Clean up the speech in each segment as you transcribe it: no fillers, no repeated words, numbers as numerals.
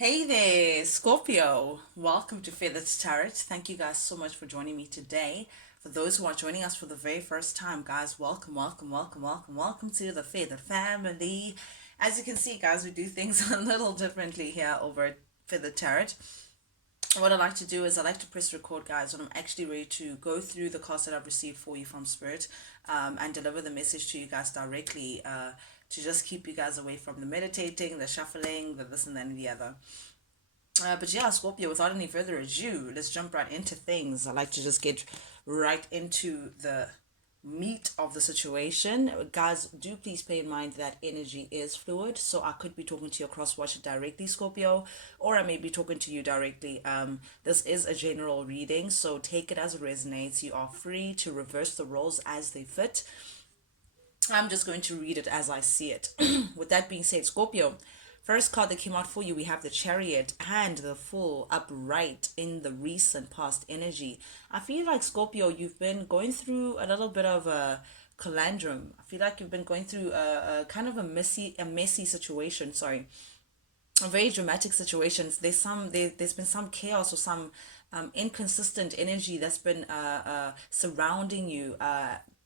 Hey there, Scorpio. Welcome to Feathered Tarot. Thank you guys so much for joining me today. For those who are joining us for the very first time, guys, welcome, welcome, welcome, welcome, welcome to the Feathered family. As you can see, guys, we do things a little differently here over at Feathered Tarot. What I like to do is I like to press record, guys, when I'm actually ready to go through the cards that I've received for you from Spirit, and deliver the message to you guys directly, to just keep you guys away from the meditating, the shuffling, the this and then the other. But yeah, Scorpio, without any further ado, let's jump right into things. I like to just get right into the meat of the situation. Guys, do please pay in mind that energy is fluid. So I could be talking to your cross watcher directly, Scorpio, or I may be talking to you directly. This is a general reading, so take it as it resonates. You are free to reverse the roles as they fit. I'm just going to read it as I see it. With that being said, Scorpio, first card that came out for you, we have the Chariot and the Fool upright in the recent past energy. I feel like, Scorpio, you've been going through a little bit of a conundrum. I feel like you've been going through a kind of a messy situation. Sorry, a very dramatic situations. There's been some chaos or some inconsistent energy that's been surrounding you,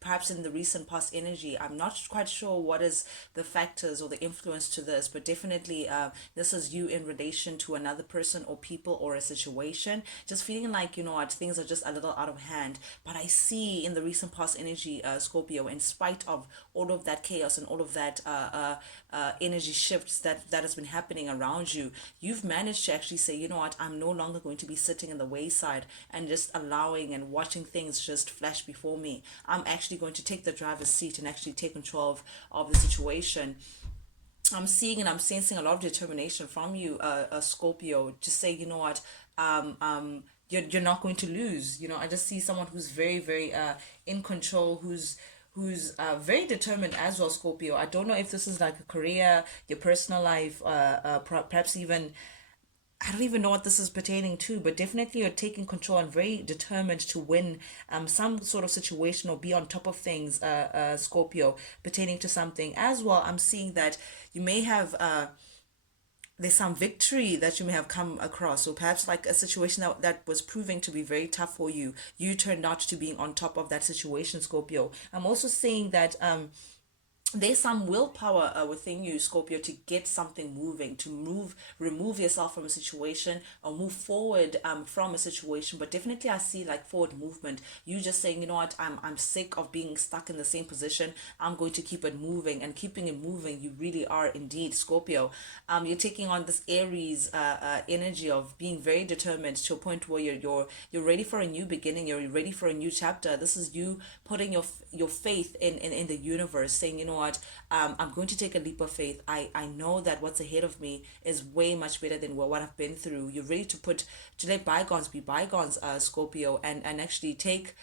perhaps in the recent past energy. I'm not quite sure what is the factors or the influence to this, but definitely this is you in relation to another person or people or a situation. Just feeling like, you know what, things are just a little out of hand. But I see in the recent past energy, Scorpio, in spite of all of that chaos and all of that energy shifts that has been happening around you, you've managed to actually say, you know what, I'm no longer going to be sitting in the wayside and just allowing and watching things just flash before me. I'm actually going to take the driver's seat and actually take control of the situation. I'm seeing and I'm sensing a lot of determination from you, Scorpio, to say, you know what, you're not going to lose. You know, I just see someone who's very, very in control, who's very determined as well, Scorpio. I don't know if this is like a career, your personal life, perhaps even I don't even know what this is pertaining to, but definitely you're taking control and very determined to win some sort of situation or be on top of things, Scorpio, pertaining to something. As well, I'm seeing that you may have there's some victory that you may have come across. So perhaps like a situation that was proving to be very tough for you, you turned out to being on top of that situation, Scorpio. I'm also saying that there's some willpower within you, Scorpio, to get something moving, to remove yourself from a situation or move forward from a situation. But definitely I see like forward movement. You just saying, you know what, I'm sick of being stuck in the same position. I'm going to keep it moving, and keeping it moving, you really are indeed, Scorpio. You're taking on this Aries energy of being very determined to a point where you're ready for a new beginning. You're ready for a new chapter. This is you putting your faith in the universe, saying, you know what, I'm going to take a leap of faith. I know that what's ahead of me is way much better than what I've been through. You're ready to let bygones be bygones, Scorpio, and actually take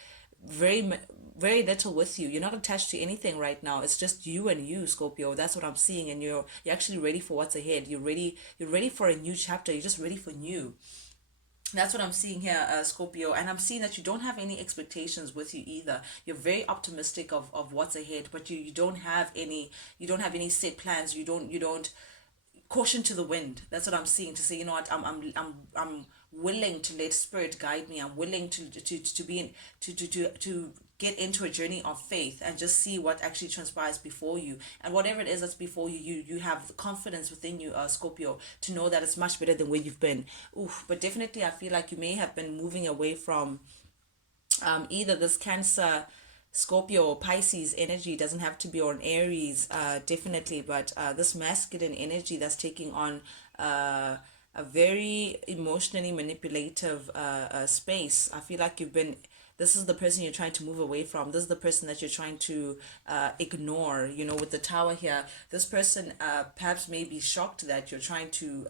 very little with you. You're not attached to anything right now. It's just you and you, Scorpio. That's what I'm seeing, and you're actually ready for what's ahead. You're ready for a new chapter. You're just ready for new. That's what I'm seeing here, Scorpio, and I'm seeing that you don't have any expectations with you either. You're very optimistic of what's ahead, but you don't have any set plans. You don't caution to the wind. That's what I'm seeing, to say, you know what, I'm willing to let spirit guide me. I'm willing to be in to get into a journey of faith and just see what actually transpires before you. And whatever it is that's before you, you have the confidence within you, Scorpio, to know that it's much better than where you've been. Oof, but definitely I feel like you may have been moving away from either this Cancer, Scorpio, or Pisces energy. Doesn't have to be on Aries, definitely, but this masculine energy that's taking on a very emotionally manipulative space. I feel like this is the person you're trying to move away from. This is the person that you're trying to ignore. You know, with the tower here, this person perhaps may be shocked that you're trying to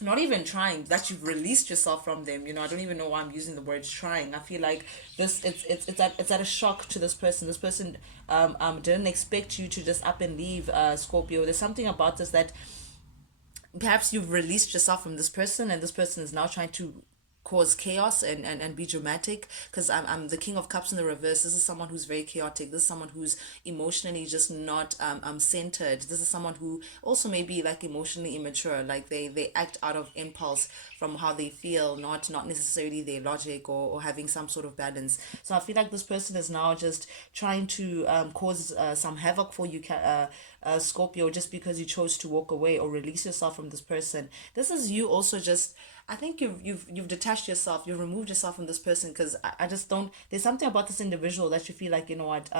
not even trying, that you've released yourself from them. You know, I don't even know why I'm using the word trying. I feel like this it's at a shock to this person. This person didn't expect you to just up and leave, Scorpio. There's something about this that perhaps you've released yourself from this person, and this person is now trying to cause chaos and be dramatic, because I'm the King of Cups in the reverse. This is someone who's very chaotic. This is someone who's emotionally just not centered. This is someone who also may be like emotionally immature, like they act out of impulse from how they feel, not necessarily their logic, or having some sort of balance. So I feel like this person is now just trying to cause some havoc for you, Scorpio, just because you chose to walk away or release yourself from this person. This is you also just, I think you've detached yourself, you've removed yourself from this person, because I just don't, there's something about this individual that you feel like, you know what,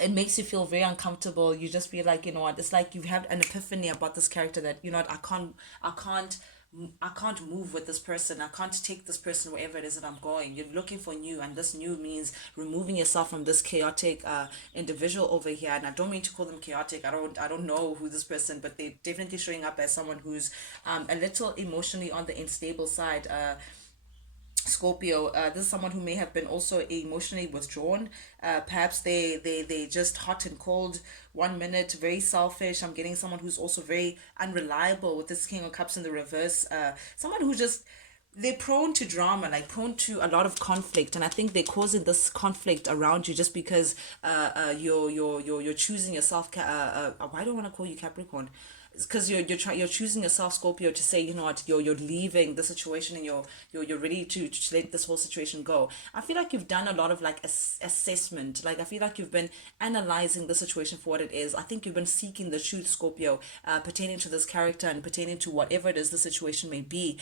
it makes you feel very uncomfortable. You just feel like, you know what, it's like you've had an epiphany about this character, that, you know what, I can't move with this person. I can't take this person wherever it is that I'm going. You're looking for new, and this new means removing yourself from this chaotic individual over here. And I don't mean to call them chaotic. I don't know who this person, but they're definitely showing up as someone who's a little emotionally on the unstable side. Scorpio, this is someone who may have been also emotionally withdrawn. Perhaps they just hot and cold 1 minute, very selfish. I'm getting someone who's also very unreliable with this King of Cups in the reverse. Someone who just, they're prone to drama, like prone to a lot of conflict, and I think they're causing this conflict around you just because you're choosing yourself. Why do I want to call you Capricorn? Because you're choosing yourself, Scorpio, to say, you know what, you're leaving the situation, and you're ready to let this whole situation go. I feel like you've done a lot of like assessment. Like I feel like you've been analyzing the situation for what it is. I think you've been seeking the truth, Scorpio, pertaining to this character and pertaining to whatever it is the situation may be,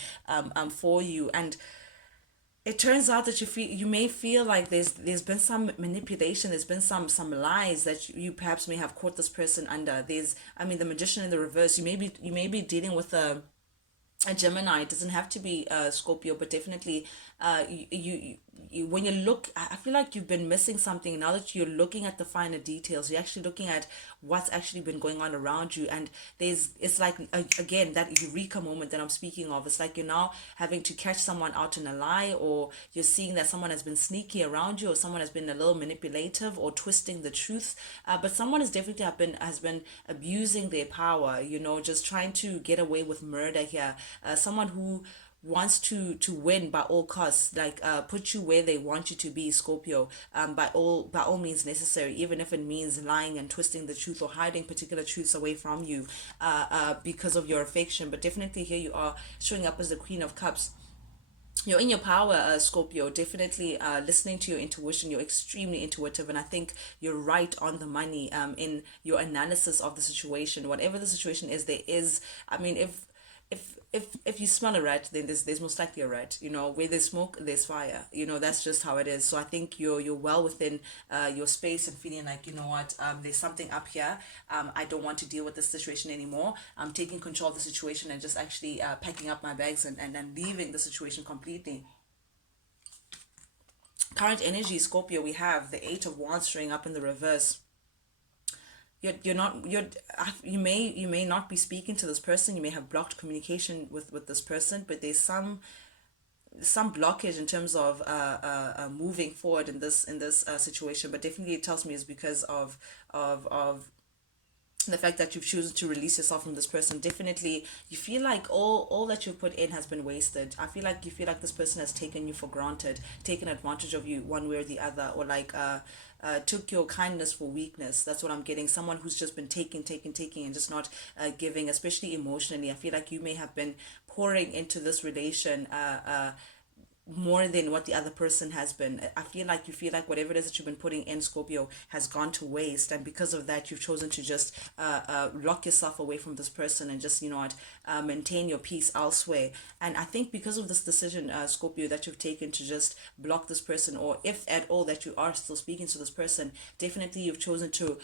for you. And it turns out that you may feel like there's been some manipulation, there's been some lies that you perhaps may have caught this person under. There's, I mean, the Magician in the reverse, you may be dealing with a Gemini. It doesn't have to be Scorpio, but definitely when you look, I feel like you've been missing something. Now that you're looking at the finer details, you're actually looking at what's actually been going on around you, and it's like, again, that eureka moment that I'm speaking of. It's like you're now having to catch someone out in a lie, or you're seeing that someone has been sneaky around you, or someone has been a little manipulative or twisting the truth. But someone has been abusing their power, just trying to get away with murder here. Someone who wants to win by all costs, like put you where they want you to be, Scorpio, by all means necessary, even if it means lying and twisting the truth or hiding particular truths away from you, because of your affection. But definitely here you are showing up as the Queen of Cups. You're in your power, Scorpio. Definitely listening to your intuition. You're extremely intuitive, and I think you're right on the money in your analysis of the situation. Whatever the situation is, there is, I mean, if you smell a rat, then there's most likely a rat. Where there's smoke, there's fire. That's just how it is. So I think you're well within your space, and feeling like, you know what, there's something up here. I don't want to deal with this situation anymore. I'm taking control of the situation and just actually packing up my bags and leaving the situation completely. Current energy, Scorpio, we have the Eight of Wands showing up in the reverse. You're not you're you may not be speaking to this person. You may have blocked communication with this person, but there's some blockage in terms of moving forward in this situation. But definitely it tells me it's because of the fact that you've chosen to release yourself from this person. Definitely you feel like all that you've put in has been wasted. I feel like you feel like this person has taken you for granted, taken advantage of you one way or the other, or like took your kindness for weakness. That's what I'm getting. Someone who's just been taking and just not giving, especially emotionally. I feel like you may have been pouring into this relation more than what the other person has been. I feel like you feel like whatever it is that you've been putting in, Scorpio, has gone to waste, and because of that, you've chosen to just lock yourself away from this person and just, what, maintain your peace elsewhere. And I think because of this decision, Scorpio, that you've taken to just block this person, or if at all that you are still speaking to this person, definitely you've chosen to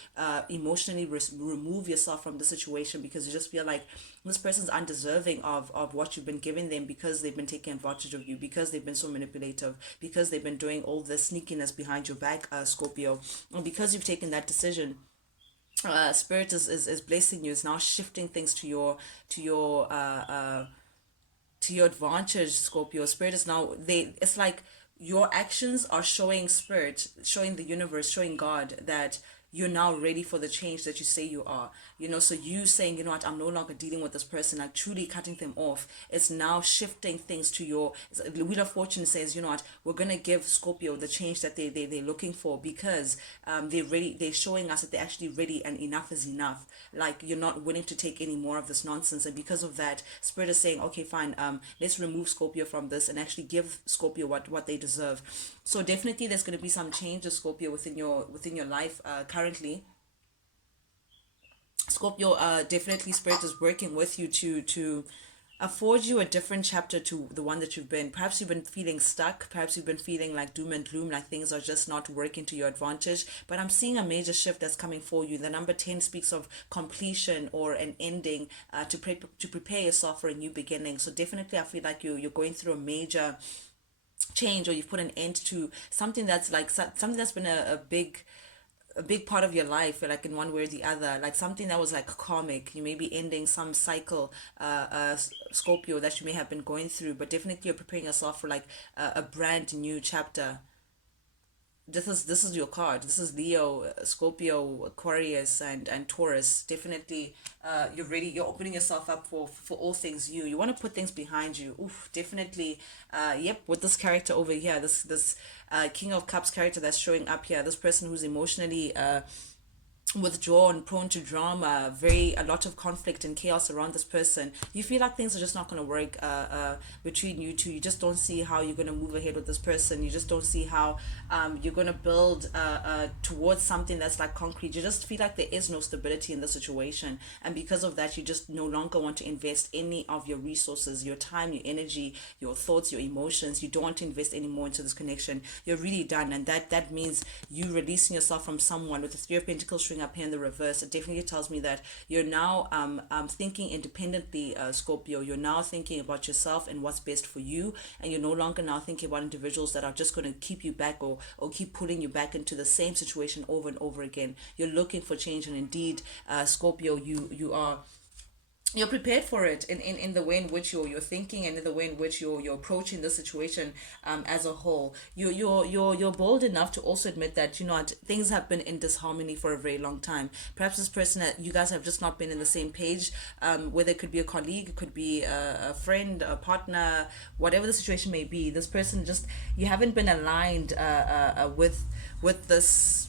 emotionally remove yourself from the situation, because you just feel like this person's undeserving of what you've been giving them, because they've been taking advantage of you, because they've been so manipulative, because they've been doing all this sneakiness behind your back, Scorpio. And because you've taken that decision, spirit is blessing you, is now shifting things to your advantage, Scorpio. Spirit is now, it's like your actions are showing spirit, showing the universe, showing God that you're now ready for the change that you say you are. So you saying, you know what, I'm no longer dealing with this person, like truly cutting them off. It's now shifting things to your, the Wheel of Fortune says, you know what, we're going to give Scorpio the change that they're looking for, because they're showing us that they're actually ready, and enough is enough. Like, you're not willing to take any more of this nonsense. And because of that, Spirit is saying, okay, fine, let's remove Scorpio from this and actually give Scorpio what they deserve. So definitely there's going to be some changes, Scorpio, within your life currently. Scorpio, definitely Spirit is working with you to afford you a different chapter to the one that you've been. Perhaps you've been feeling stuck. Perhaps you've been feeling like doom and gloom, like things are just not working to your advantage. But I'm seeing a major shift that's coming for you. The number 10 speaks of completion or an ending, to prepare yourself for a new beginning. So definitely I feel like you're going through a major change, or you've put an end to something that's like something that's been a big part of your life, like in one way or the other, like something that was like karmic. You may be ending some cycle, Scorpio, that you may have been going through, but definitely you're preparing yourself for like a brand new chapter. This is your card. This is Leo, Scorpio, Aquarius, and Taurus. Definitely, you're ready. You're opening yourself up for all things you. You want to put things behind you. Oof, definitely. Yep. With this character over here, this King of Cups character that's showing up here. This person who's emotionally withdrawn, prone to drama, very a lot of conflict and chaos around this person. You feel like things are just not going to work between you two. You just don't see how you're going to move ahead with this person. You just don't see how you're going to build towards something that's like concrete. You just feel like there is no stability in the situation, and because of that, you just no longer want to invest any of your resources, your time, your energy, your thoughts, your emotions. You don't want to invest any more into this connection. You're really done, and that means you releasing yourself from someone. With the Three of Pentacles showing up here in the reverse, it definitely tells me that you're now thinking independently, Scorpio. You're now thinking about yourself and what's best for you, and you're no longer now thinking about individuals that are just going to keep you back, or keep pulling you back into the same situation over and over again. You're looking for change, and indeed, Scorpio, you're prepared for it in the way in which you're thinking, and in the way in which you're approaching the situation as a whole. You're bold enough to also admit that, you know what, things have been in disharmony for a very long time. Perhaps this person, that you guys have just not been in the same page, whether it could be a colleague, it could be a friend, a partner, whatever the situation may be. This person, just, you haven't been aligned with this,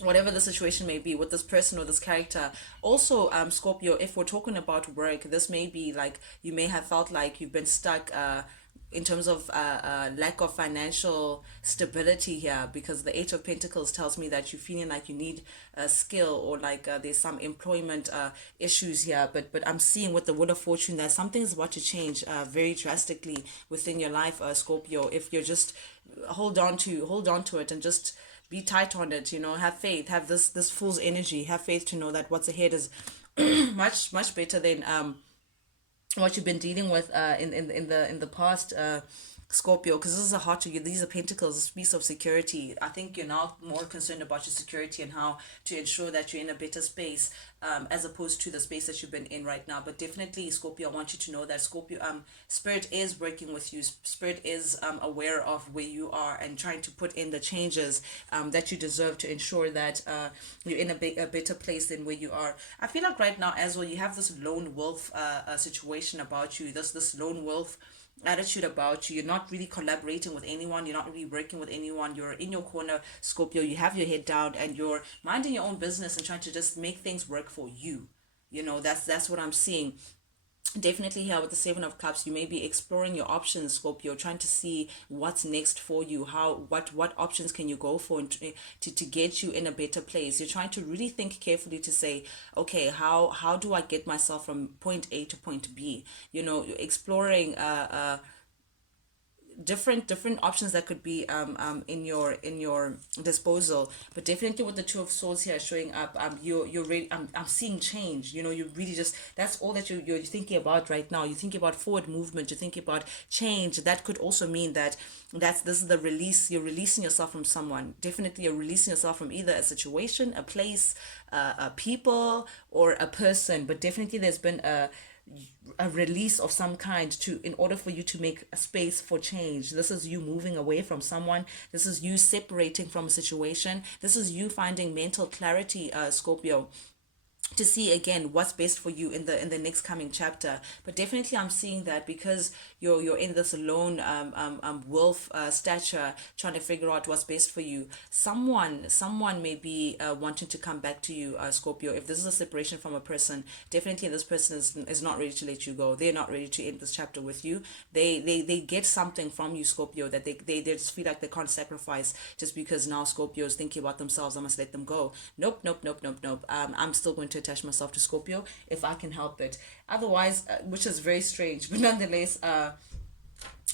whatever the situation may be, with this person or this character. Also, Scorpio, if we're talking about work, this may be like you may have felt like you've been stuck in terms of lack of financial stability here, because the Eight of Pentacles tells me that you're feeling like you need a skill, or like there's some employment issues here. But I'm seeing with the Wheel of Fortune that something's about to change very drastically within your life, Scorpio. If you're just hold on to it, and just be tight on it. Have faith, have this fool's energy, have faith to know that what's ahead is much better than what you've been dealing with in the past, Scorpio, because this is a heart to you. These are pentacles, a piece of security. I think you're now more concerned about your security and how to ensure that you're in a better space, as opposed to the space that you've been in right now. But definitely, Scorpio, I want you to know that Scorpio, Spirit is working with you. Spirit is aware of where you are, and trying to put in the changes that you deserve to ensure that you're in a better place than where you are. I feel like right now as well, you have this lone wolf situation about you. This lone wolf attitude about you. You're not really collaborating with anyone. You're not really working with anyone. You're in your corner, Scorpio. You have your head down, and you're minding your own business and trying to just make things work for you. That's what I'm seeing. Definitely here with the Seven of Cups, you may be exploring your options, Scorpio, trying to see what's next for you. What options can you go for, and to get you in a better place. You're trying to really think carefully to say, okay, how do I get myself from point A to point B? You're exploring different options that could be in your disposal. But definitely with the Two of Swords here showing up, you're ready. I'm seeing change. You really just, that's all that you're thinking about right now. You're thinking about forward movement, you're thinking about change. That could also mean that this is the release. You're releasing yourself from someone. Definitely you're releasing yourself from either a situation, a place, a people, or a person. But definitely there's been a release of some kind, to in order for you to make a space for change. This is you moving away from someone. This is you separating from a situation. This is you finding mental clarity, Scorpio, to see again what's best for you in the next coming chapter. But definitely I'm seeing that because you're in this alone wolf stature, trying to figure out what's best for you. Someone may be wanting to come back to you, Scorpio. If this is a separation from a person, definitely this person is not ready to let you go. They're not ready to end this chapter with you. They get something from you, Scorpio, that they just feel like they can't sacrifice just because now Scorpio is thinking about themselves. I must let them go. Nope, nope, nope, nope, nope. I'm still going to attach myself to Scorpio if I can help it. Otherwise, which is very strange, but nonetheless,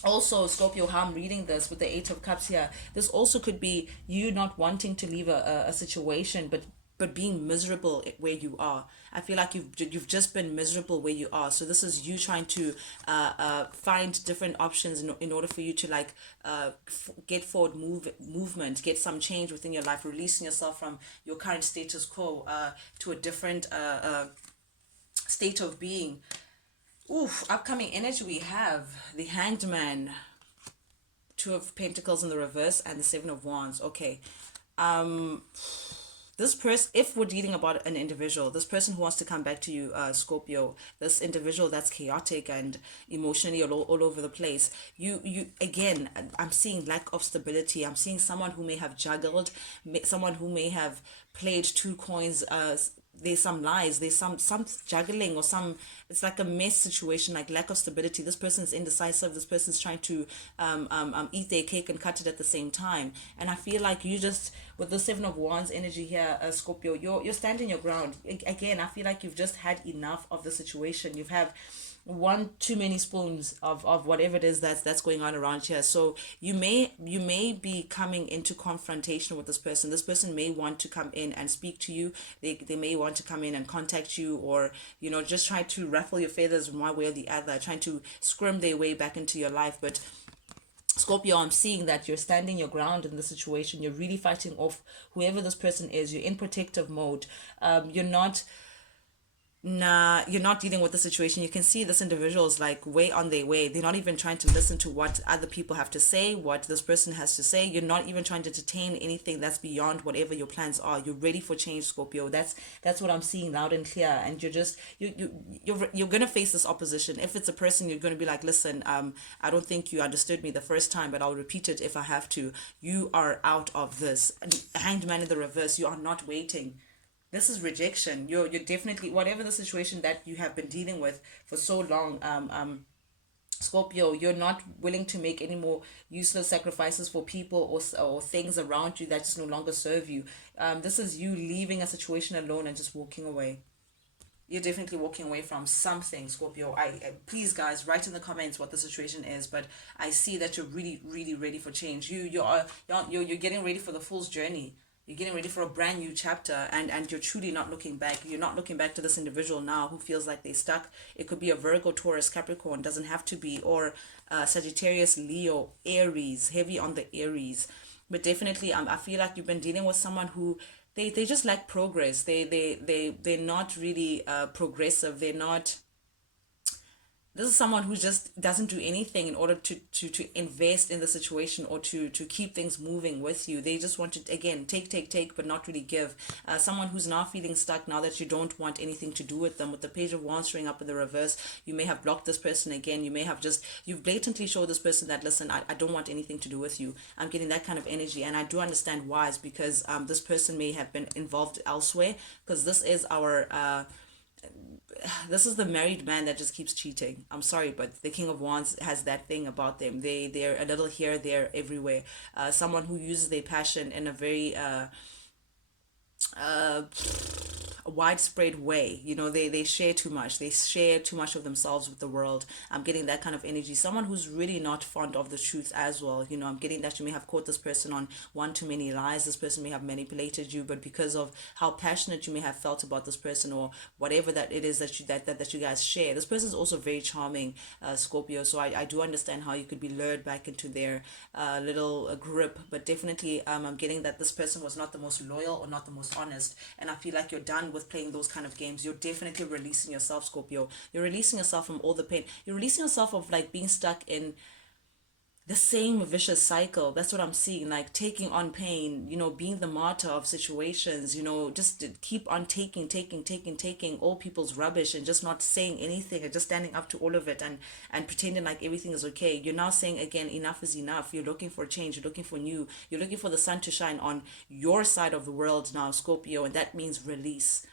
also Scorpio, how I'm reading this with the Eight of Cups here, this also could be you not wanting to leave a situation, but being miserable where you are. I feel like you've just been miserable where you are. So this is you trying to find different options in order for you to like get forward movement, get some change within your life, releasing yourself from your current status quo to a different state of being. Oof, upcoming energy, we have the Hanged Man, Two of Pentacles in the reverse, and the Seven of Wands. Okay. This person, if we're dealing about an individual, this person who wants to come back to you, Scorpio, this individual that's chaotic and emotionally all over the place, you again, I'm seeing lack of stability. I'm seeing someone who may have juggled, someone who may have played two coins. There's some lies, there's some juggling, or some, it's like a mess situation, like lack of stability. This person's indecisive. This person's trying to eat their cake and cut it at the same time. And I feel like you just, with the Seven of Wands energy here, Scorpio, you're standing your ground. Again, I feel like you've just had enough of the situation. You've had one too many spoons of whatever it is that's going on around here. So you may be coming into confrontation with this person. This person may want to come in and speak to you. They may want to come in and contact you, or just try to ruffle your feathers in one way or the other, trying to scrim their way back into your life. But Scorpio, I'm seeing that you're standing your ground in the situation. You're really fighting off whoever this person is. You're in protective mode. You're not dealing with the situation. You can see this individual is like way on their way. They're not even trying to listen to what other people have to say, what this person has to say. You're not even trying to entertain anything that's beyond whatever your plans are. You're ready for change, Scorpio. That's what I'm seeing loud and clear. And you're just you're gonna face this opposition. If it's a person, you're gonna be like, listen, I don't think you understood me the first time, but I'll repeat it if I have to. You are out of this. Hanged Man in the reverse. You are not waiting. This is rejection. You're definitely, whatever the situation that you have been dealing with for so long, Scorpio, you're not willing to make any more useless sacrifices for people or things around you that just no longer serve you. This is you leaving a situation alone and just walking away. You're definitely walking away from something, Scorpio. Please, guys, write in the comments what the situation is. But I see that you're really, really ready for change. You're getting ready for the Fool's journey. You're getting ready for a brand new chapter, and you're truly not looking back. You're not looking back to this individual now who feels like they're stuck. It could be a Virgo, Taurus, Capricorn, doesn't have to be, or Sagittarius, Leo, Aries, heavy on the Aries. But definitely, I feel like you've been dealing with someone who they just lack progress. They're not really progressive. They're not, this is someone who just doesn't do anything in order to invest in the situation or to keep things moving with you. They just want to, again, take, but not really give. Someone who's now feeling stuck now that you don't want anything to do with them. With the Page of Wands showing up in the reverse, you may have blocked this person again. You may have you've blatantly showed this person that, listen, I don't want anything to do with you. I'm getting that kind of energy. And I do understand why. It's because this person may have been involved elsewhere, because this is our... this is the married man that just keeps cheating. I'm sorry, but the King of Wands has that thing about them. They're a little here, there, everywhere. Someone who uses their passion in a very uh, widespread way. They share too much. They share too much of themselves with the world. I'm getting that kind of energy. Someone who's really not fond of the truth as well. I'm getting that you may have caught this person on one too many lies. This person may have manipulated you, but because of how passionate you may have felt about this person, or whatever that it is that you guys share, this person is also very charming, Scorpio. So I do understand how you could be lured back into their little grip. But definitely, I'm getting that this person was not the most loyal or not the most honest, and I feel like you're done with playing those kind of games. You're definitely releasing yourself, Scorpio. You're releasing yourself from all the pain. You're releasing yourself of like being stuck in the same vicious cycle. That's what I'm seeing, like taking on pain, being the martyr of situations, just to keep on taking all people's rubbish and just not saying anything and just standing up to all of it and pretending like everything is okay. You're now saying again, enough is enough. You're looking for change, you're looking for new, you're looking for the sun to shine on your side of the world now, Scorpio, and that means release.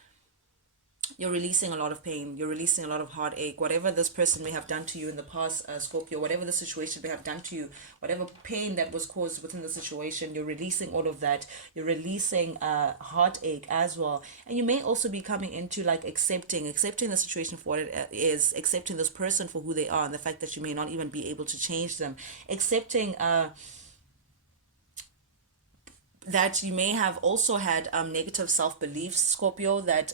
You're releasing a lot of pain, you're releasing a lot of heartache, whatever this person may have done to you in the past, Scorpio, whatever the situation may have done to you, whatever pain that was caused within the situation, you're releasing all of that. You're releasing heartache as well. And you may also be coming into like accepting the situation for what it is, accepting this person for who they are, and the fact that you may not even be able to change them, accepting that you may have also had negative self-beliefs, Scorpio, that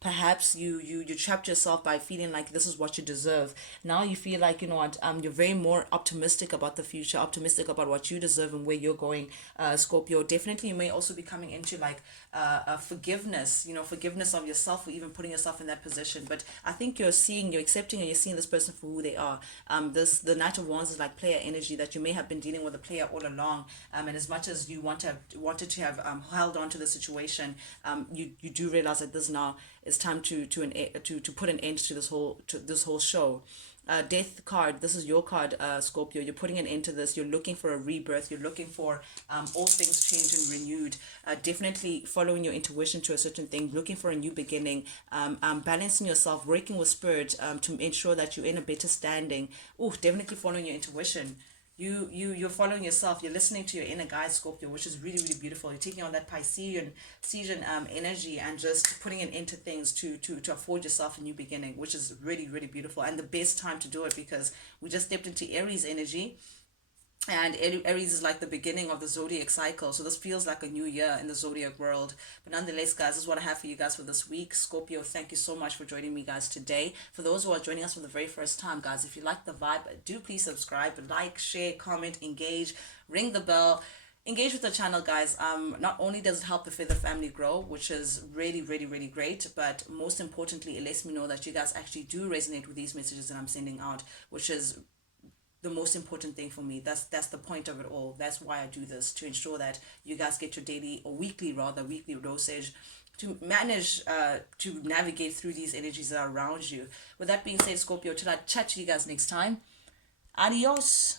perhaps you trapped yourself by feeling like this is what you deserve. Now you feel like, you know what, you're very more optimistic about the future, optimistic about what you deserve and where you're going, Scorpio. Definitely you may also be coming into like forgiveness, forgiveness of yourself for even putting yourself in that position. But I think you're accepting, and you're seeing this person for who they are. The Knight of Wands is like player energy, that you may have been dealing with a player all along, and as much as you wanted to have held on to the situation, you do realize that this now is time to put an end to this whole show. Death card, this is your card, Scorpio. You're putting an end to this. You're looking for a rebirth. You're looking for all things changed and renewed. Definitely following your intuition to a certain thing, looking for a new beginning, balancing yourself, working with spirit to ensure that you're in a better standing. Oh, definitely following your intuition. You're following yourself. You're listening to your inner guide, Scorpio, which is really, really beautiful. You're taking on that Piscean energy and just putting an end to things to afford yourself a new beginning, which is really, really beautiful, and the best time to do it, because we just stepped into Aries energy. And Aries is like the beginning of the zodiac cycle. So this feels like a new year in the zodiac world. But nonetheless, guys, this is what I have for you guys for this week. Scorpio, thank you so much for joining me, guys, today. For those who are joining us for the very first time, guys, if you like the vibe, do please subscribe, like, share, comment, engage, ring the bell. Engage with the channel, guys. Not only does it help the Feather family grow, which is really, really, really great, but most importantly, it lets me know that you guys actually do resonate with these messages that I'm sending out, which is the most important thing for me. That's the point of it all. That's why I do this, to ensure that you guys get your daily, or weekly dosage, to manage to navigate through these energies that are around you. With that being said, Scorpio, till I chat to you guys next time, adios.